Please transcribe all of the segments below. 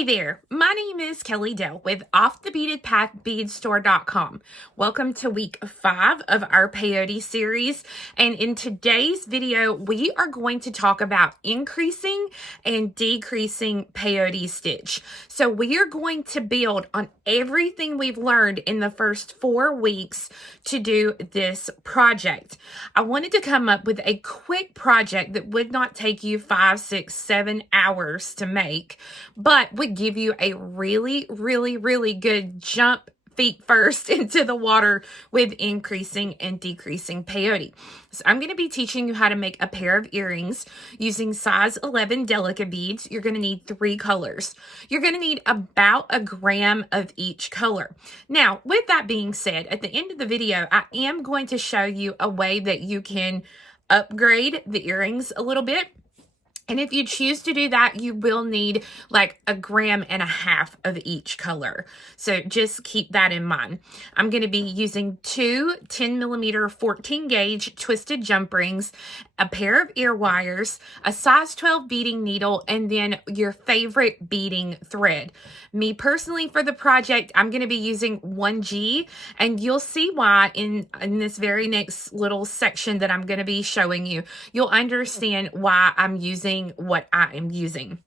Hey there, my name is Kelly Dell with Off the Beaded Path BeadStore.com. Welcome to week 5 of our peyote series, and in today's video we are going to talk about increasing and decreasing peyote stitch. So we are going to build on everything we've learned in the first 4 weeks to do this project. I wanted to come up with a quick project that would not take you 5, 6, 7 hours to make, but would give you a really good jump feet first into the water with increasing and decreasing peyote. So I'm going to be teaching you how to make a pair of earrings using size 11 delicate beads. You're going to need 3 colors. You're going to need about 1 gram of each color. Now, with that being said, at the end of the video, I am going to show you a way that you can upgrade the earrings a little bit. And if you choose to do that, you will need like 1.5 grams of each color. So just keep that in mind. I'm going to be using 2 10mm 14 gauge twisted jump rings, a pair of ear wires, a size 12 beading needle, and then your favorite beading thread. Me personally, for the project, I'm going to be using 1G, and you'll see why in this very next little section that I'm going to be showing you. You'll understand why I'm using what I am using.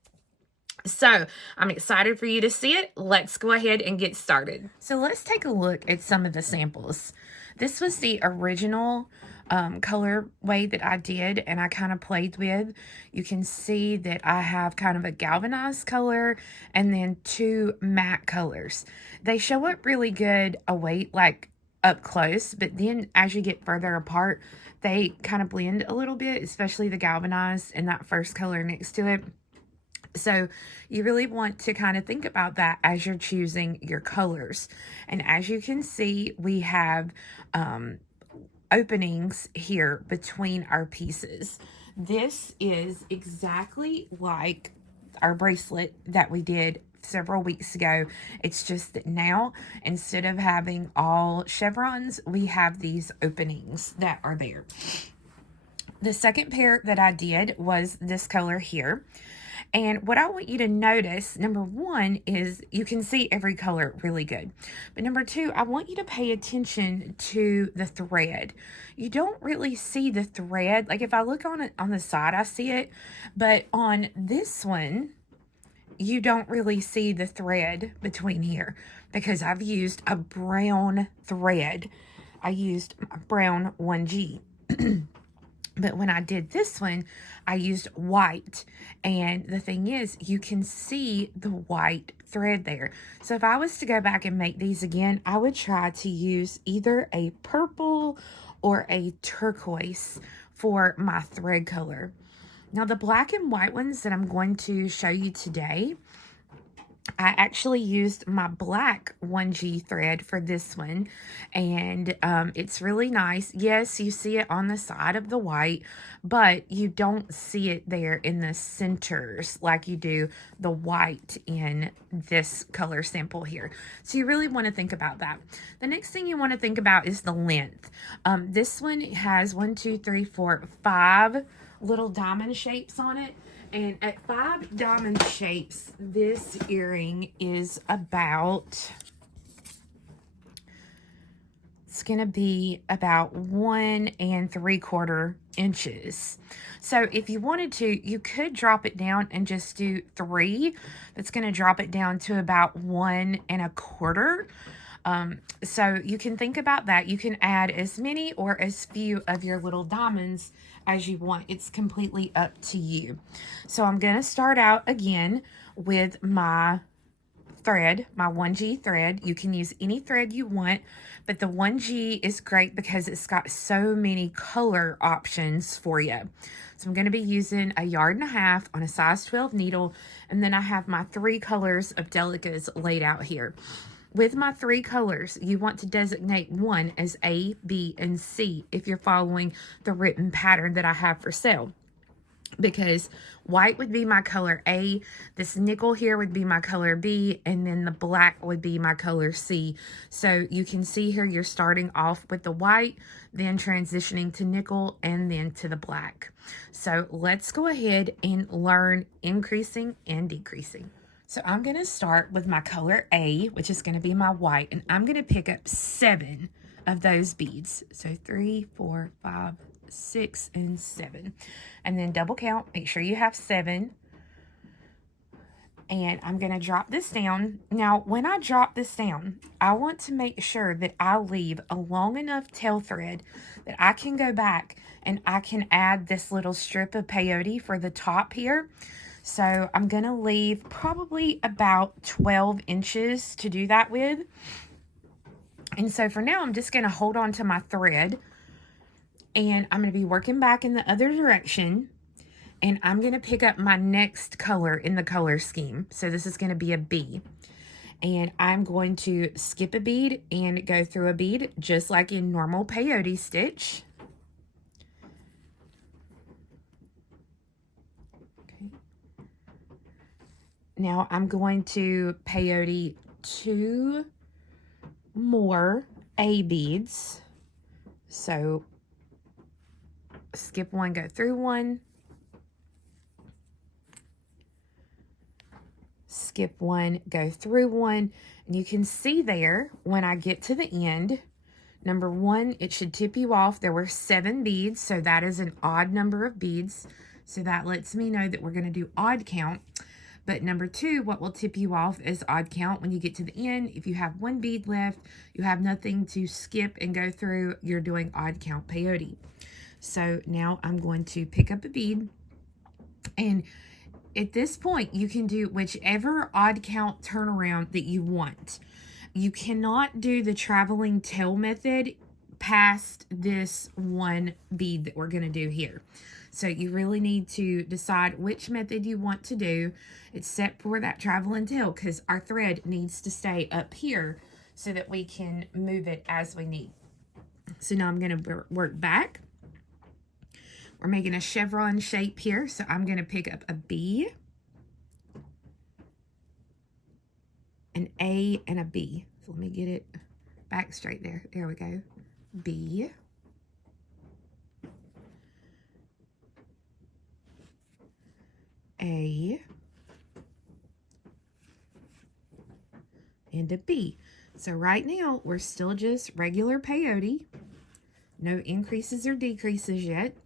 So I'm excited for you to see it. Let's go ahead and get started. So let's take a look at some of the samples. This was the original colorway that I did, and I kind of played with. You can see that I have kind of a galvanized color and then 2 matte colors. They show up really good away, like up close, but then as you get further apart, they kind of blend a little bit, especially the galvanized and that first color next to it. So you really want to kind of think about that as you're choosing your colors. And as you can see, we have openings here between our pieces. This is exactly like our bracelet that we did several weeks ago. It's just that now, instead of having all chevrons, we have these openings that are there. The second pair that I did was this color here. And what I want you to notice, number 1, is you can see every color really good. But number 2, I want you to pay attention to the thread. You don't really see the thread. Like if I look on it on the side, I see it. But on this one, you don't really see the thread between here because I've used a brown thread. I used a brown 1G. But when I did this one, I used white. And the thing is, you can see the white thread there. So if I was to go back and make these again, I would try to use either a purple or a turquoise for my thread color. Now, the black and white ones that I'm going to show you today, I actually used my black 1G thread for this one, and it's really nice. Yes, you see it on the side of the white, but you don't see it there in the centers like you do the white in this color sample here. So you really want to think about that. The next thing you want to think about is the length. This one has 1, 2, 3, 4, 5 little diamond shapes on it. And at 5 diamond shapes, this earring is about, it's going to be about 1 3/4 inches. So if you wanted to, you could drop it down and just do 3. That's going to drop it down to about 1 1/4. So you can think about that. You can add as many or as few of your little diamonds as you want. It's completely up to you. So I'm going to start out again with my thread, my 1G thread. You can use any thread you want, but the 1G is great because it's got so many color options for you. So I'm going to be using 1.5 yards on a size 12 needle, and then I have my 3 colors of delicates laid out here. With my 3 colors, you want to designate one as A, B, and C if you're following the written pattern that I have for sale. Because white would be my color A, this nickel here would be my color B, and then the black would be my color C. So you can see here you're starting off with the white, then transitioning to nickel, and then to the black. So let's go ahead and learn increasing and decreasing. So I'm going to start with my color A, which is going to be my white, and I'm going to pick up 7 of those beads. So 3, 4, 5, 6, and 7. And then double count, make sure you have 7. And I'm going to drop this down. Now, when I drop this down, I want to make sure that I leave a long enough tail thread that I can go back and I can add this little strip of peyote for the top here. So I'm going to leave probably about 12 inches to do that with. And so for now, I'm just going to hold on to my thread. And I'm going to be working back in the other direction. And I'm going to pick up my next color in the color scheme. So this is going to be a B. And I'm going to skip a bead and go through a bead just like in normal peyote stitch. Now I'm going to peyote 2 more A beads. So skip one, go through one. Skip one, go through one. And you can see there when I get to the end, number 1, it should tip you off. There were 7 beads, so that is an odd number of beads. So that lets me know that we're going to do odd count. But number 2, what will tip you off is odd count. When you get to the end, if you have 1 bead left, you have nothing to skip and go through, you're doing odd count peyote. So now I'm going to pick up a bead, and at this point, you can do whichever odd count turnaround that you want. You cannot do the traveling tail method past this 1 bead that we're going to do here. So you really need to decide which method you want to do, except for that traveling tail, because our thread needs to stay up here so that we can move it as we need. So now I'm going to work back. We're making a chevron shape here, so I'm going to pick up a B, an A, and a B. So let me get it back straight there. There we go. B, A, and a B. So right now, we're still just regular peyote. No increases or decreases yet.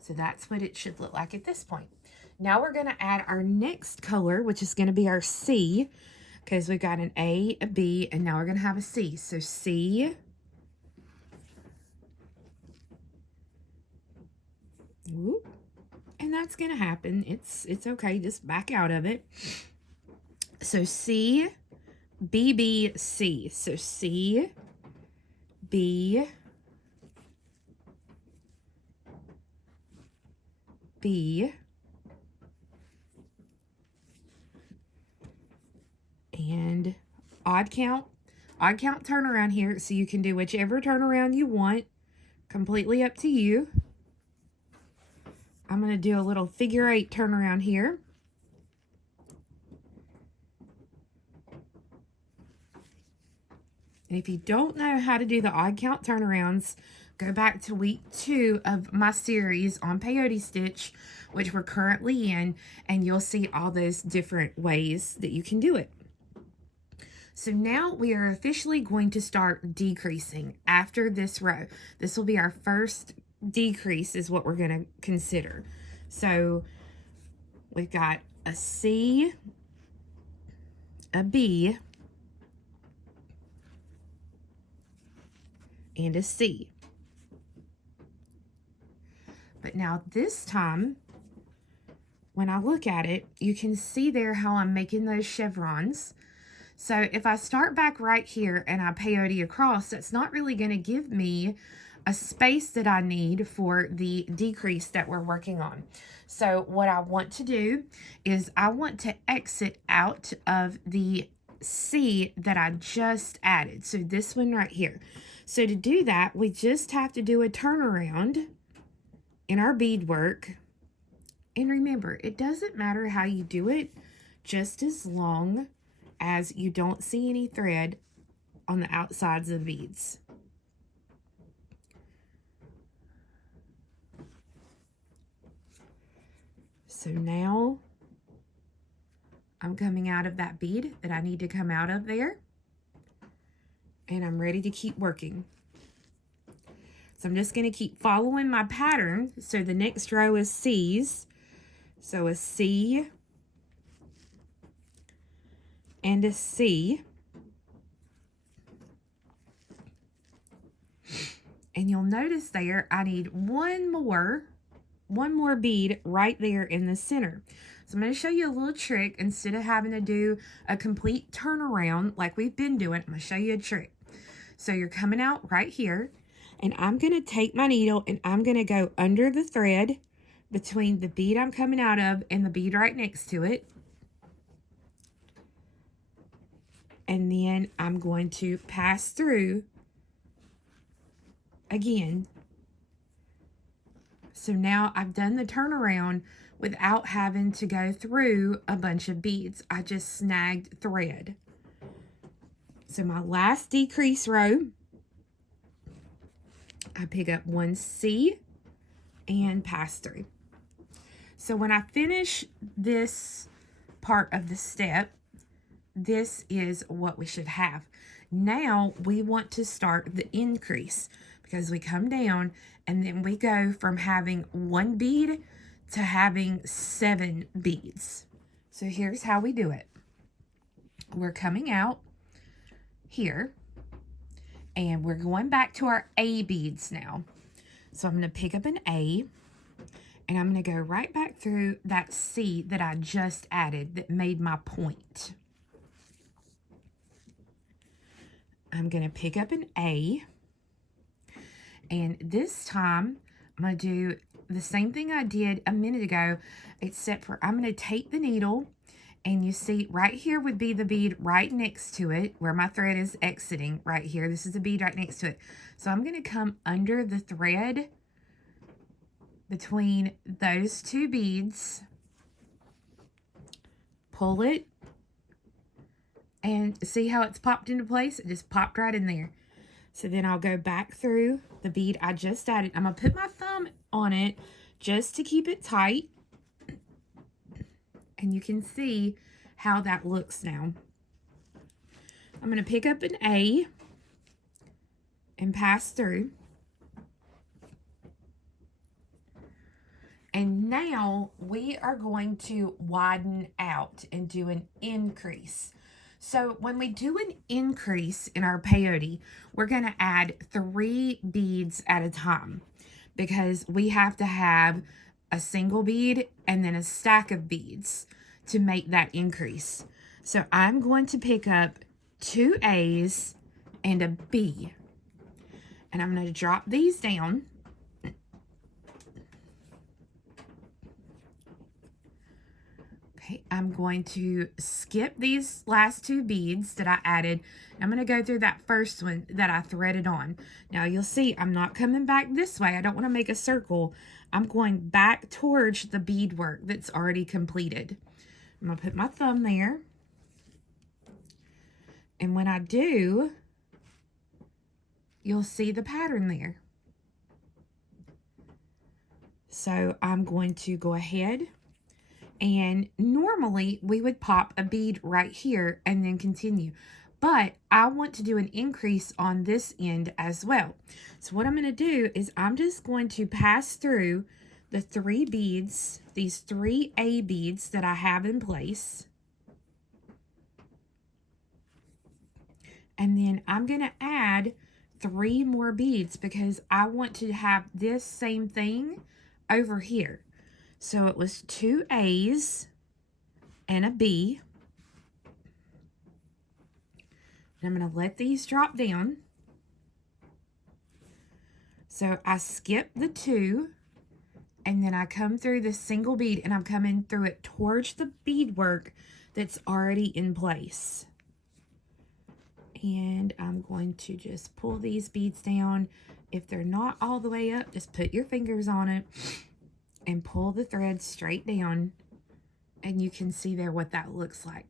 So that's what it should look like at this point. Now we're going to add our next color, which is going to be our C, because we've got an A, a B, and now we're going to have a C. So C, whoop, and that's going to happen. It's okay. Just back out of it. So C, B, B, C. So C, B, B, and odd count turnaround here, so you can do whichever turnaround you want, completely up to you. I'm going to do a little figure 8 turnaround here. And if you don't know how to do the odd count turnarounds, go back to week 2 of my series on peyote stitch, which we're currently in, and you'll see all those different ways that you can do it. So now we are officially going to start decreasing after this row. This will be our first decrease is what we're going to consider. So we've got a C, a B, and a C. But now this time, when I look at it, you can see there how I'm making those chevrons. So if I start back right here and I peyote across, that's not really going to give me a space that I need for the decrease that we're working on. So what I want to do is I want to exit out of the C that I just added. So this one right here. So to do that, we just have to do a turnaround in our beadwork. And remember, it doesn't matter how you do it, just as long as you don't see any thread on the outsides of the beads. So now I'm coming out of that bead that I need to come out of there. And I'm ready to keep working. So I'm just going to keep following my pattern. So the next row is C's. So a C and a C. And you'll notice there I need one more bead right there in the center. So I'm going to show you a little trick. Instead of having to do a complete turnaround like we've been doing, I'm going to show you a trick. So you're coming out right here, and I'm going to take my needle and I'm going to go under the thread between the bead I'm coming out of and the bead right next to it. And then I'm going to pass through again. So now I've done the turnaround without having to go through a bunch of beads. I just snagged thread. So my last decrease row, I pick up one C and pass through. So when I finish this part of the step, this is what we should have. Now we want to start the increase, because we come down and then we go from having one bead to having 7 beads. So here's how we do it. We're coming out here and we're going back to our A beads now. So I'm going to pick up an A and I'm going to go right back through that C that I just added that made my point. I'm going to pick up an A, and this time I'm going to do the same thing I did a minute ago, except for I'm going to take the needle, and you see right here would be the bead right next to it where my thread is exiting right here. This is the bead right next to it. So I'm going to come under the thread between those 2 beads, pull it, and see how it's popped into place? It just popped right in there. So then I'll go back through the bead I just added. I'm going to put my thumb on it just to keep it tight. And you can see how that looks now. I'm going to pick up an A and pass through. And now we are going to widen out and do an increase. So when we do an increase in our peyote, we're going to add 3 beads at a time, because we have to have a single bead and then a stack of beads to make that increase. So I'm going to pick up 2 A's and a B, and I'm going to drop these down. Okay, I'm going to skip these last 2 beads that I added. I'm going to go through that first one that I threaded on. Now you'll see I'm not coming back this way. I don't want to make a circle. I'm going back towards the beadwork that's already completed. I'm going to put my thumb there. And when I do, you'll see the pattern there. So I'm going to go ahead, and normally we would pop a bead right here and then continue. But I want to do an increase on this end as well. So what I'm going to do is I'm just going to pass through the 3 beads, these 3 A beads that I have in place. And then I'm going to add 3 more beads, because I want to have this same thing over here. So it was 2 A's and a B. And I'm going to let these drop down. So I skip the 2, and then I come through the single bead, and I'm coming through it towards the beadwork that's already in place. And I'm going to just pull these beads down. If they're not all the way up, just put your fingers on it and pull the thread straight down, and you can see there what that looks like.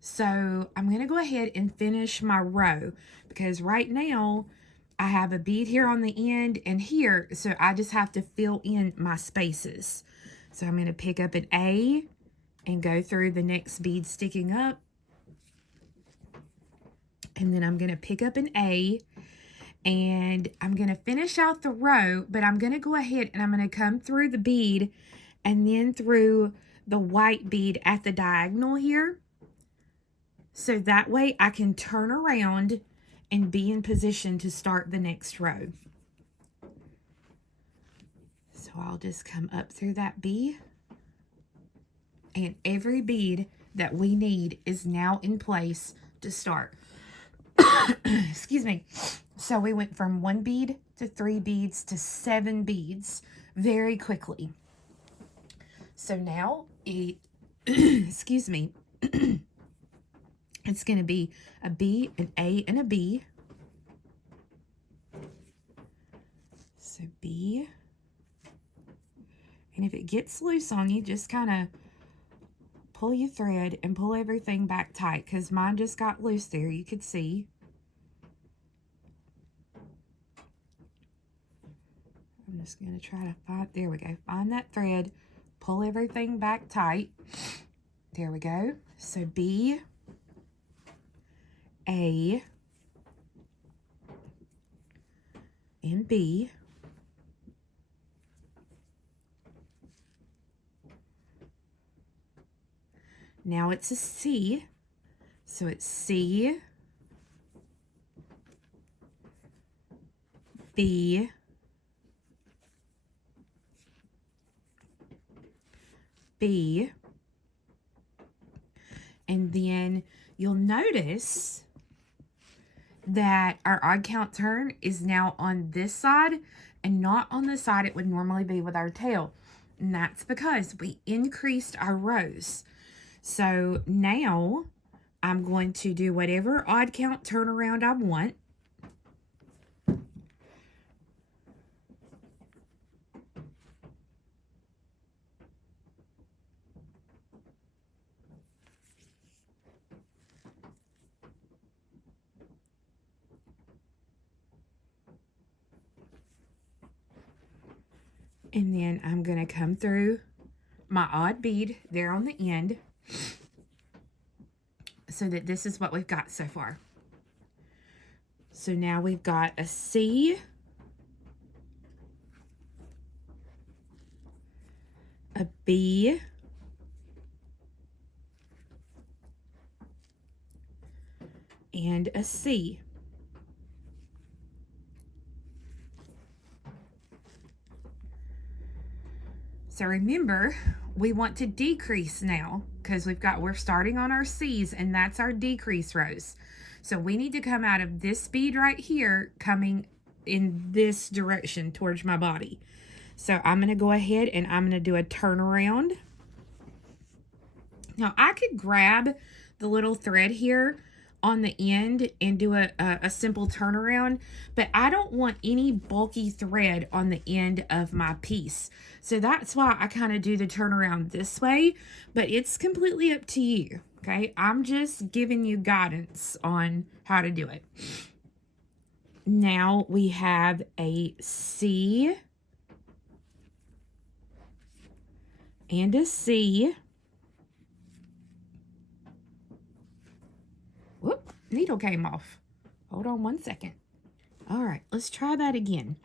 So I'm going to go ahead and finish my row, because right now I have a bead here on the end and here, so I just have to fill in my spaces. So I'm going to pick up an A and go through the next bead sticking up. And then I'm going to pick up an A, and I'm going to finish out the row, but I'm going to go ahead and I'm going to come through the bead and then through the white bead at the diagonal here. So that way I can turn around and be in position to start the next row. So I'll just come up through that B, and every bead that we need is now in place to start. Excuse me. So we went from 1 bead to 3 beads to 7 beads very quickly. So now excuse me, it's going to be a B, an A, and a B. So B. And if it gets loose on you, just kind of pull your thread and pull everything back tight, because mine just got loose there, you could see. I'm just going to try to find, there we go, find that thread, pull everything back tight. There we go. So B, A, and B. Now it's a C, so it's C, B, B, and then you'll notice that our odd count turn is now on this side and not on the side it would normally be with our tail. And that's because we increased our rows. So now I'm going to do whatever odd count turnaround I want. And then I'm going to come through my odd bead there on the end, so that this is what we've got so far. So now we've got a C, a B, and a C. So remember, we want to decrease now, because we're starting on our C's, and that's our decrease rows. So we need to come out of this bead right here, coming in this direction towards my body. So I'm going to go ahead and I'm going to do a turnaround. Now I could grab the little thread here on the end and do a simple turnaround, but I don't want any bulky thread on the end of my piece. So that's why I kind of do the turnaround this way, but it's completely up to you, okay? I'm just giving you guidance on how to do it. Now we have a C and a C. Whoop, needle came off. Hold on one second. All right, let's try that again.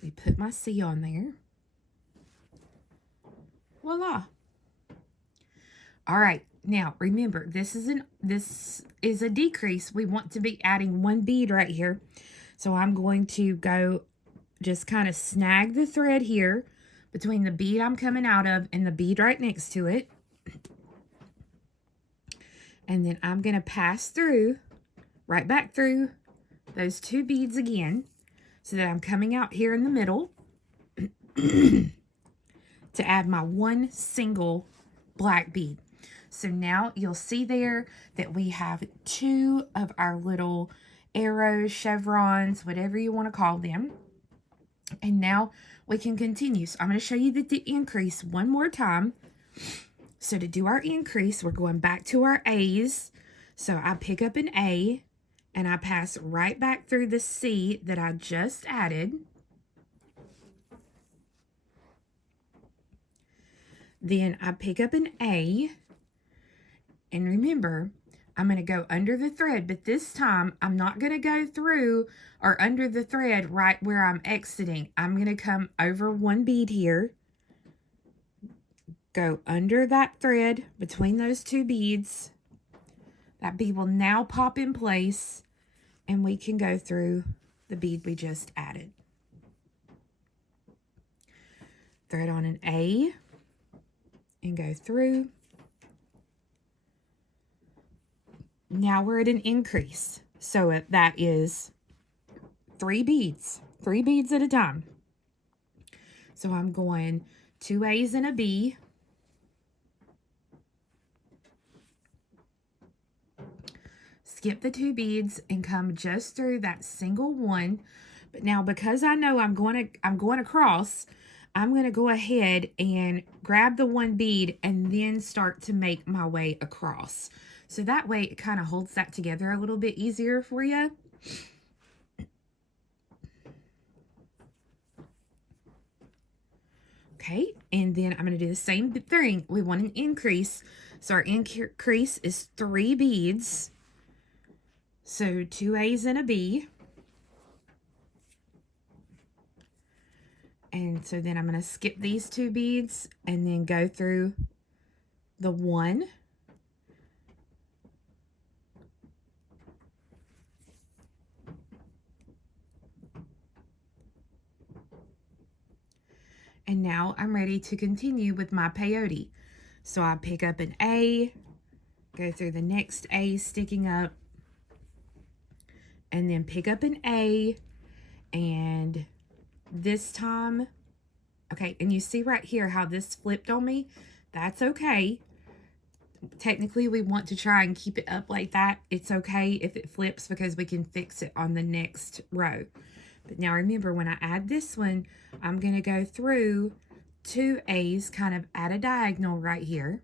We put my C on there. Voila. All right, now remember, this is a decrease. We want to be adding 1 bead right here. So I'm going to go just kind of snag the thread here between the bead I'm coming out of and the bead right next to it. And then I'm going to pass through, right back through those 2 beads again, so that I'm coming out here in the middle to add my 1 single black bead. So now you'll see there that we have 2 of our little arrows, chevrons, whatever you want to call them. And now we can continue. So I'm going to show you the increase one more time. So to do our increase, we're going back to our A's. So I pick up an A and I pass right back through the C that I just added. Then I pick up an A, and remember, I'm going to go under the thread, but this time I'm not going to go through or under the thread right where I'm exiting. I'm going to come over one bead here, go under that thread between those two beads. That bead will now pop in place, and we can go through the bead we just added. Thread on an A and go through. Now we're at an increase. So that is 3 beads at a time. So I'm going 2 A's and a B. Skip the 2 beads and come just through that single one. But now because I know I'm going across, I'm going to go ahead and grab the 1 bead and then start to make my way across. So that way it kind of holds that together a little bit easier for you. Okay, and then I'm going to do the same thing. We want an increase. So our increase is 3 beads. So 2 A's and a B. And so then I'm going to skip these 2 beads and then go through the 1. And now I'm ready to continue with my peyote. So I pick up an A, go through the next A sticking up, and then pick up an A, and this time, okay, and you see right here how this flipped on me? That's okay. Technically, we want to try and keep it up like that. It's okay if it flips because we can fix it on the next row. But now remember, when I add this one, I'm going to go through 2 A's kind of at a diagonal right here,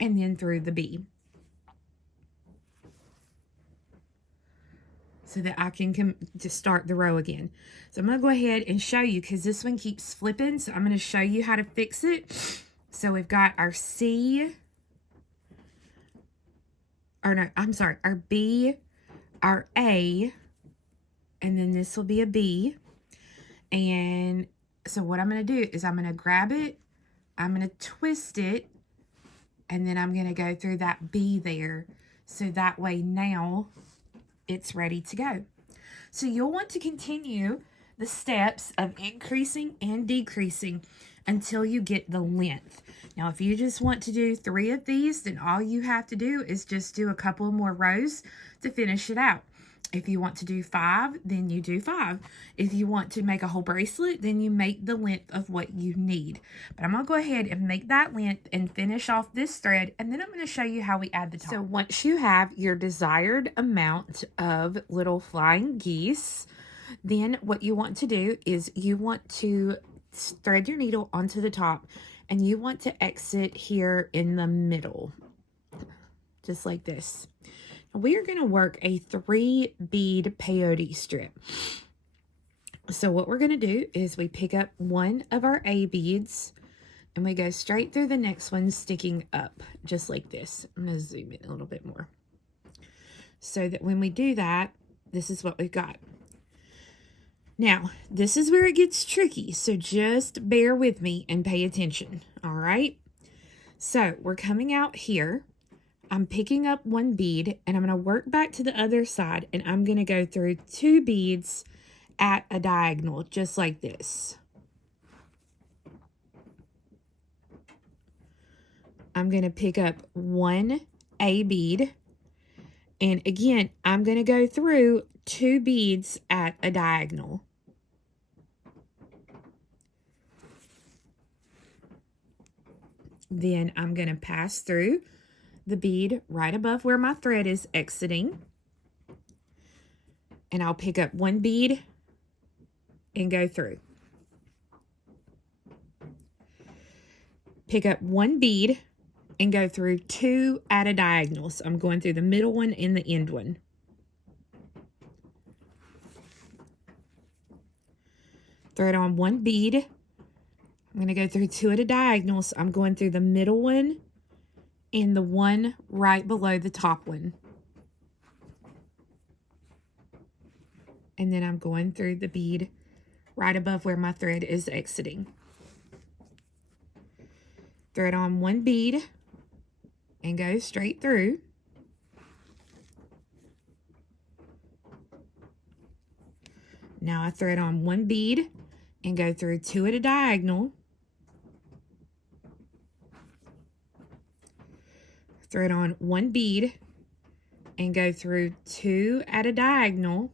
and then through the B, so that I can just start the row again. So I'm going to go ahead and show you, because this one keeps flipping, so I'm going to show you how to fix it. So we've got our C, or no, I'm sorry, our B, our A, and then this will be a B. And so what I'm going to do is I'm going to grab it, I'm going to twist it, and then I'm going to go through that B there. So that way now it's ready to go. So you'll want to continue the steps of increasing and decreasing until you get the length. Now, if you just want to do 3 of these, then all you have to do is just do a couple more rows to finish it out. If you want to do 5, then you do 5. If you want to make a whole bracelet, then you make the length of what you need. But I'm going to go ahead and make that length and finish off this thread, and then I'm going to show you how we add the top. So once you have your desired amount of little flying geese, then what you want to do is you want to thread your needle onto the top, and you want to exit here in the middle, just like this. We are going to work a 3 bead peyote strip. So what we're going to do is we pick up one of our A beads and we go straight through the next one sticking up, just like this. I'm going to zoom in a little bit more, so that when we do that, this is what we've got. Now, this is where it gets tricky, so just bear with me and pay attention, all right? So we're coming out here. I'm picking up 1 bead, and I'm going to work back to the other side, and I'm going to go through 2 beads at a diagonal, just like this. I'm going to pick up 1 A bead, and again, I'm going to go through 2 beads at a diagonal. Then I'm going to pass through the bead right above where my thread is exiting, and I'll pick up 1 bead and go through. Pick up 1 bead and go through 2 at a diagonal. So I'm going through the middle one and the end one. Thread on 1 bead, I'm going to go through 2 at a diagonal, so I'm going through the middle one and the one right below the top one. And then I'm going through the bead right above where my thread is exiting. Thread on 1 bead and go straight through. Now I thread on 1 bead and go through 2 at a diagonal. Thread on 1 bead and go through 2 at a diagonal.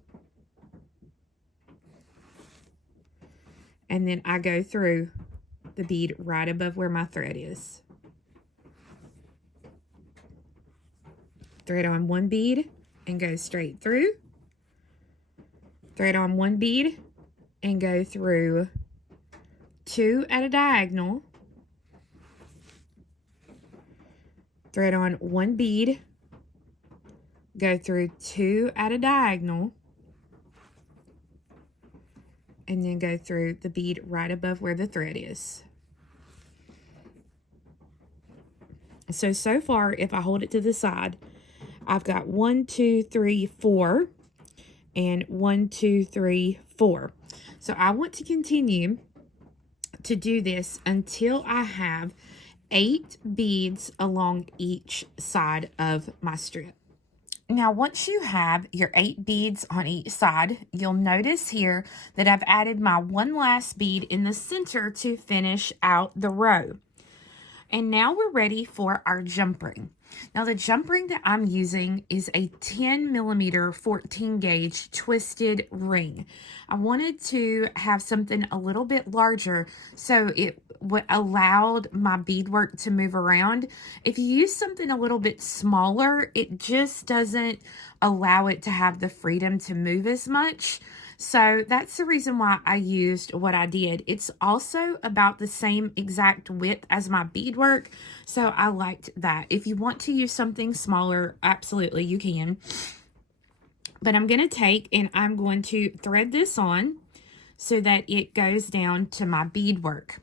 And then I go through the bead right above where my thread is. Thread on 1 bead and go straight through. Thread on 1 bead and go through 2 at a diagonal. Thread on 1 bead, go through 2 at a diagonal, and then go through the bead right above where the thread is. So far, if I hold it to the side, I've got 1, 2, 3, 4, and 1, 2, 3, 4. So I want to continue to do this until I have 8 beads along each side of my strip. Now, once you have your 8 beads on each side, you'll notice here that I've added my one last bead in the center to finish out the row. And now we're ready for our jump ring. Now, the jump ring that I'm using is a 10 millimeter 14 gauge twisted ring. I wanted to have something a little bit larger so it would allowed my beadwork to move around. If you use something a little bit smaller, it just doesn't allow it to have the freedom to move as much. So that's the reason why I used what I did. It's also about the same exact width as my beadwork, so I liked that. If you want to use something smaller, absolutely you can. But I'm going to take and I'm going to thread this on so that it goes down to my beadwork.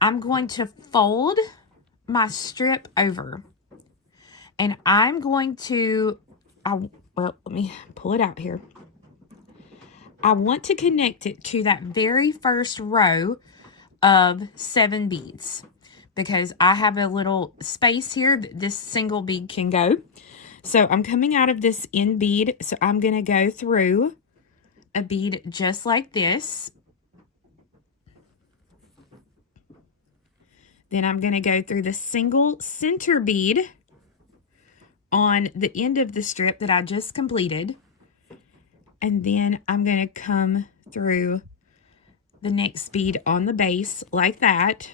I'm going to fold my strip over, and I'm going to, well, let me pull it out here. I want to connect it to that very first row of 7 beads because I have a little space here that this single bead can go. So I'm coming out of this end bead, so I'm going to go through a bead just like this. Then I'm going to go through the single center bead on the end of the strip that I just completed. And then I'm going to come through the next bead on the base like that,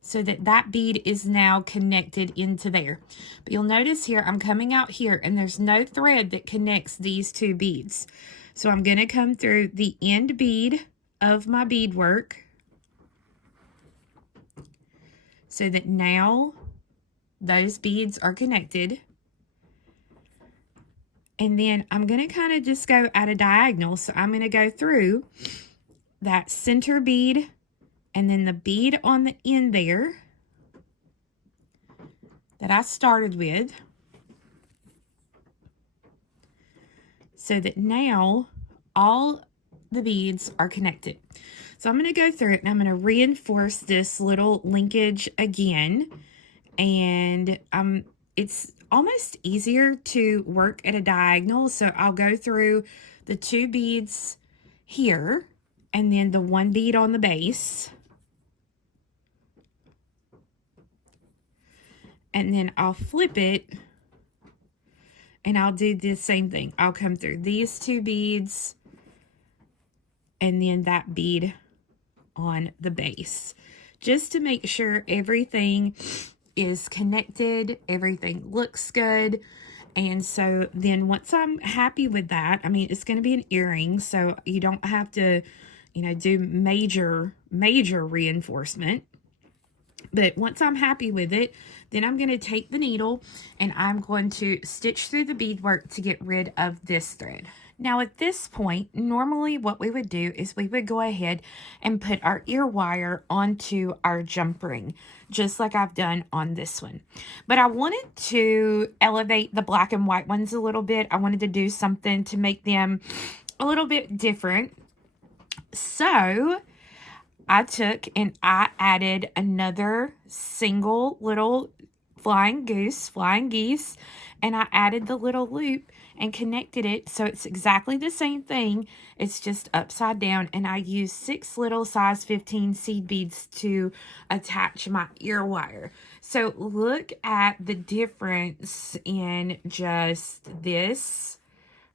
so that that bead is now connected into there. But you'll notice here, I'm coming out here and there's no thread that connects these 2 beads. So I'm going to come through the end bead of my beadwork so that now those beads are connected. And then I'm going to kind of just go at a diagonal. So I'm going to go through that center bead and then the bead on the end there that I started with, so that now all the beads are connected. So I'm going to go through it and I'm going to reinforce this little linkage again. And it's almost easier to work at a diagonal. So I'll go through the 2 beads here and then the 1 bead on the base. And then I'll flip it and I'll do the same thing. I'll come through these 2 beads and then that bead on the base, just to make sure everything is connected, everything looks good. And so then once I'm happy with that, I mean, it's going to be an earring, so you don't have to, you know, do major reinforcement. But once I'm happy with it, then I'm going to take the needle and I'm going to stitch through the beadwork to get rid of this thread. Now at this point, normally what we would do is we would go ahead and put our ear wire onto our jump ring, just like I've done on this one. But I wanted to elevate the black and white ones a little bit. I wanted to do something to make them a little bit different. So I took and I added another single little flying geese, and I added the little loop and connected it so it's exactly the same thing. It's just upside down, and I used 6 little size 15 seed beads to attach my ear wire. So look at the difference in just this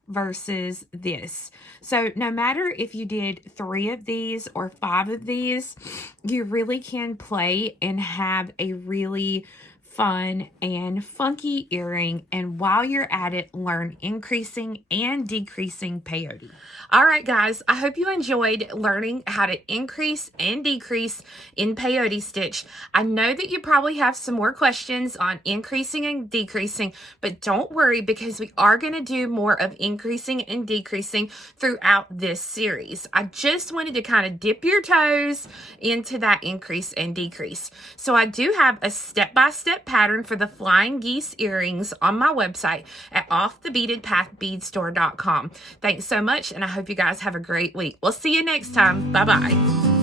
versus this. So no matter if you did 3 of these or 5 of these, you really can play and have a really fun and funky earring, and while you're at it, learn increasing and decreasing peyote. All right, guys, I hope you enjoyed learning how to increase and decrease in peyote stitch. I know that you probably have some more questions on increasing and decreasing, but don't worry, because we are going to do more of increasing and decreasing throughout this series. I just wanted to kind of dip your toes into that increase and decrease. So I do have a step-by-step pattern for the flying geese earrings on my website at offthebeadedpathbeadstore.com. Thanks so much, and I hope you guys have a great week. We'll see you next time. Bye-bye.